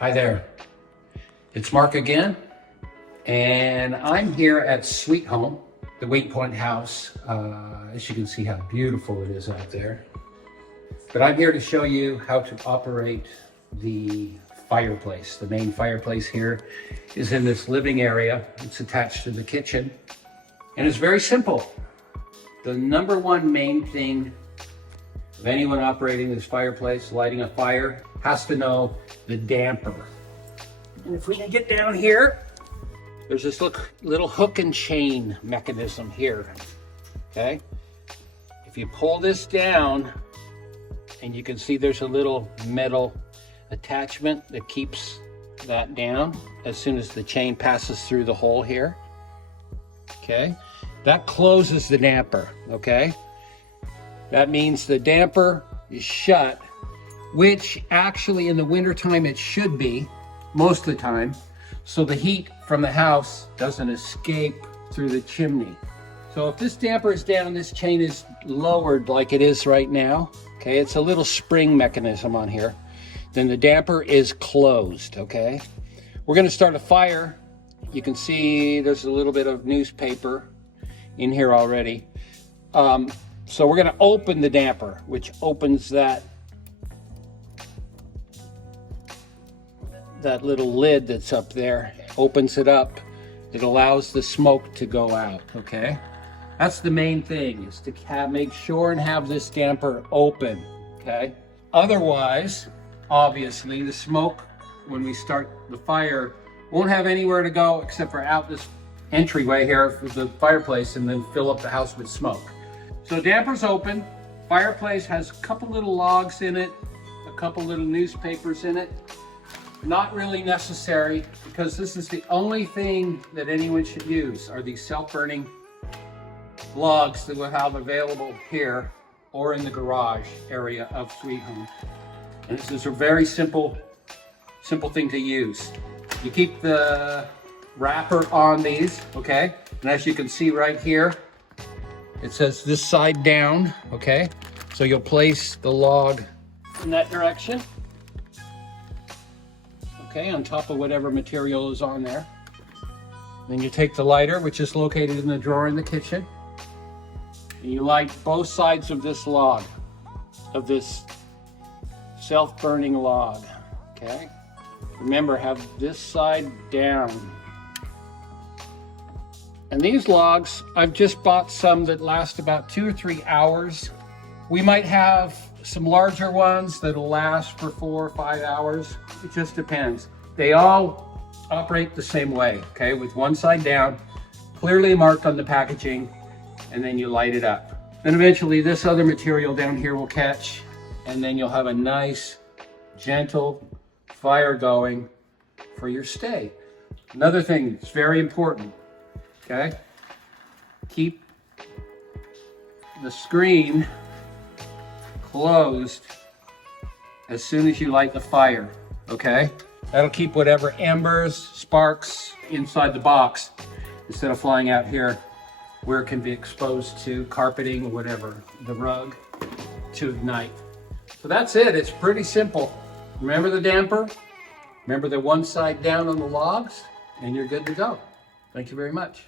Hi there, it's Mark again, and I'm here at Sweethome, the Waypoint house. As you can see how beautiful it is out there. But I'm here to show you how to operate the fireplace. The main fireplace here is in this living area. It's attached to the kitchen, and it's very simple. The number one main thing of anyone operating this fireplace, lighting a fire, has to know the damper. And if we can get down here, there's this little hook and chain mechanism here, okay? If you pull this down, and you can see there's a little metal attachment that keeps that down as soon as the chain passes through the hole here, okay? That closes the damper, okay? That means the damper is shut, which actually in the wintertime it should be, most of the time, so the heat from the house doesn't escape through the chimney. So if this damper is down, this chain is lowered like it is right now, okay? It's a little spring mechanism on here. Then the damper is closed, okay? We're gonna start a fire. You can see there's a little bit of newspaper in here already. So we're gonna open the damper, which opens that little lid that's up there, opens it up. It allows the smoke to go out, okay? That's the main thing, is to make sure and have this damper open, okay? Otherwise, obviously, the smoke, when we start the fire, won't have anywhere to go except for out this entryway here for the fireplace and then fill up the house with smoke. So damper's open, fireplace has a couple little logs in it, a couple little newspapers in it. Not really necessary, because this is the only thing that anyone should use are these self-burning logs that we'll have available here or in the garage area of Sweethome. And this is a very simple thing to use. You keep the wrapper on these, okay? And as you can see right here, it says this side down, okay? So you'll place the log in that direction. Okay, on top of whatever material is on there. Then you take the lighter, which is located in the drawer in the kitchen, and you light both sides of this log, of this self-burning log, okay? Remember, have this side down. And these logs, I've just bought some that last about 2 or 3 hours. We might have some larger ones that'll last for 4 or 5 hours. It just depends. They all operate the same way, okay? With one side down, clearly marked on the packaging, and then you light it up. Then eventually this other material down here will catch, and then you'll have a nice, gentle fire going for your stay. Another thing that's very important, okay? Keep the screen closed as soon as you light the fire, okay? That'll keep whatever embers, sparks inside the box instead of flying out here where it can be exposed to carpeting or whatever, the rug, to ignite. So that's it, it's pretty simple. Remember the damper, remember the one side down on the logs, and you're good to go. Thank you very much.